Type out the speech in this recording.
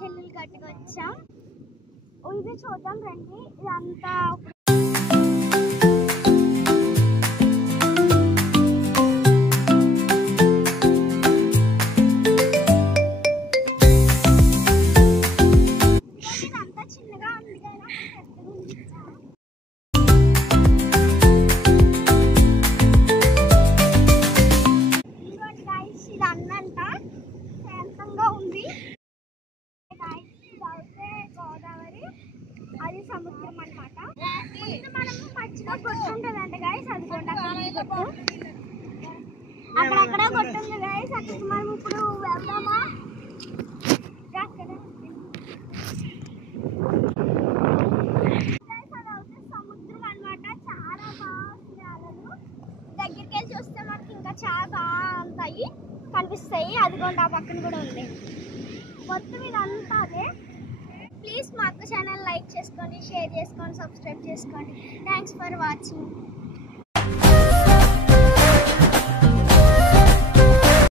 చెల్లెలు గట్టుకు వచ్చాం. ఇది చూద్దాం రండి. ఇదంతా చిన్నగా ఉంది కదా. ఇదిగోండి గైస్, ఇది అన్నంట శాంతంగా ఉంది. గోదావరి అది సముద్రం అన్నమాట. మనం మధ్యలో కొట్టు ఉంటుందంట గైస్. అది అక్కడక్కడ కొట్టుంది గైస్. అక్కడికి మనం ఇప్పుడు వెళ్దామా? సముద్రం అన్నమాట. చాలా బాగుంది. అలలు దగ్గరికి వెళ్ళి చూస్తే మనకి ఇంకా చాలా బాగుంటాయి కనిపిస్తాయి. అదిగోండి ఆ పక్కన కూడా ఉంది. మొత్తం ఇదంతా అదే. ప్లీజ్ మా అక్క ఛానల్ లైక్ చేసుకోండి, షేర్ చేసుకోండి, సబ్స్క్రైబ్ చేసుకోండి. Thanks for watching.